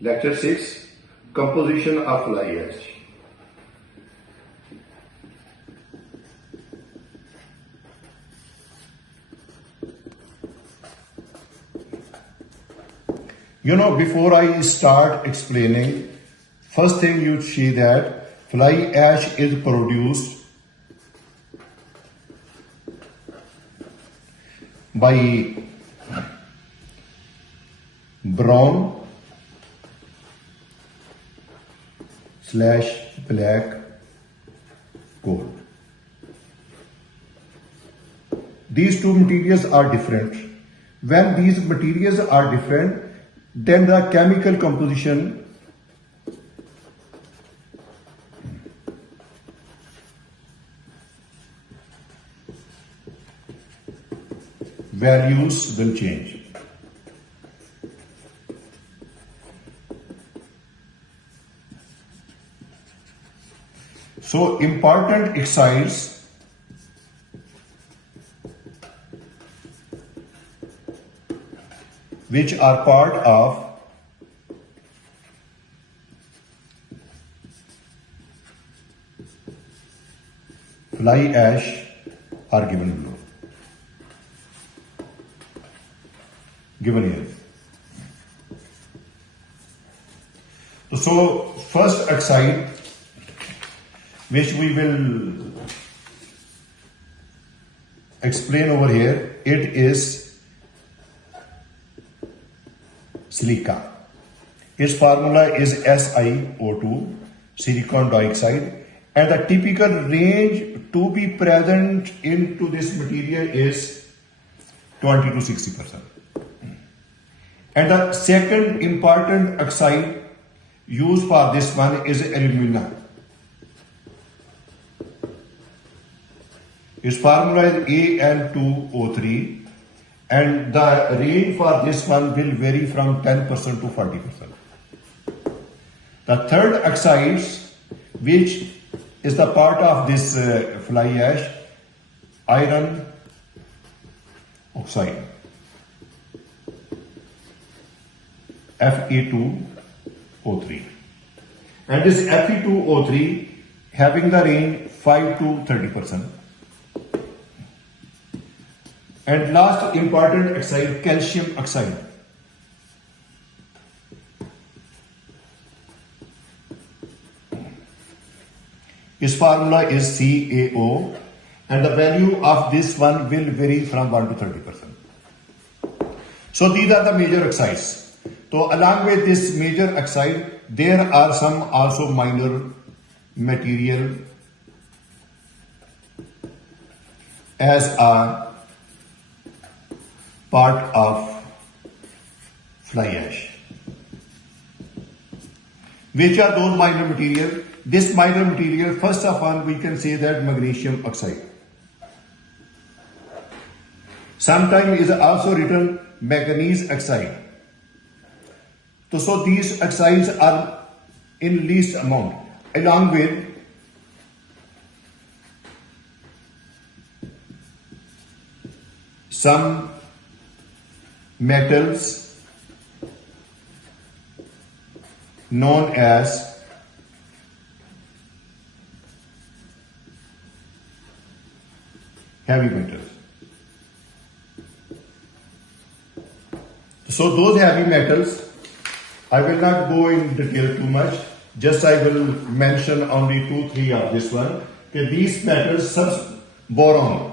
Lecture 6, Composition of Fly Ash. Before I start explaining, first thing you see that fly ash is produced by brown / black coal. These two materials are different. When these materials are different, then the chemical composition values will change. So important oxides which are part of fly ash are given below. Given here. So first oxide which we will explain over here, it is silica. Its formula is SiO2, silicon dioxide, and the typical range to be present into this material is 20 to 60%. And the second important oxide used for this one is alumina. Its formula is An2O3, and the range for this one will vary from 10% to 40%. The third oxide, which is the part of this fly ash, iron oxide, Fe2O3. And this Fe2O3 having the range 5 to 30%. And last important oxide, calcium oxide. Its formula is CaO, and the value of this one will vary from 1 to 30%. So these are the major oxides. So along with this major oxide, there are some also minor material as a part of fly ash. Which are those minor material? This minor material, first of all, we can say that magnesium oxide. Sometimes is also written manganese oxide. So these oxides are in least amount, along with some metals known as heavy metals. So those heavy metals, I will not go in detail too much, just I will mention only 2-3 of this one. Okay, these metals, such boron.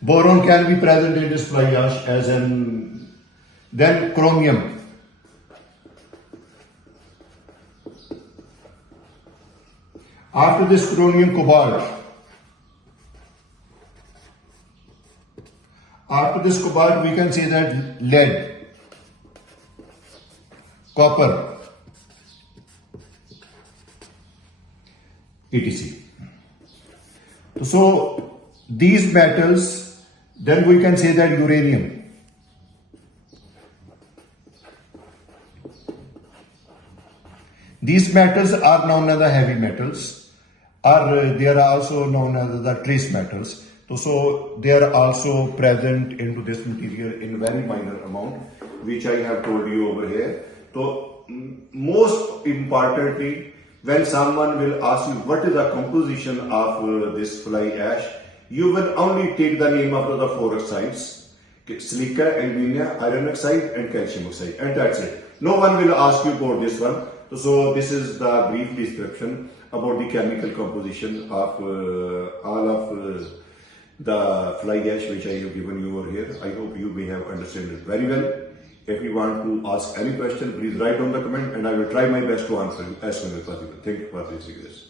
Boron can be present in this fly ash as an, then chromium. After this chromium, cobalt. After this cobalt, we can say that lead, copper, etc. So these metals, then we can say that uranium. These metals are known as the heavy metals, or they are also known as the trace metals. So they are also present into this material in very minor amount, which I have told you over here. So most importantly, when someone will ask you what is the composition of this fly ash, you will only take the name of the four oxides: silica, alumina, iron oxide and calcium oxide, and that's it. No one will ask you about this one. So this is the brief description about the chemical composition of all of the fly ash which I have given you over here. I hope you may have understood it very well. If you want to ask any question, please write on the comment and I will try my best to answer as soon as possible. Thank you for listening to this.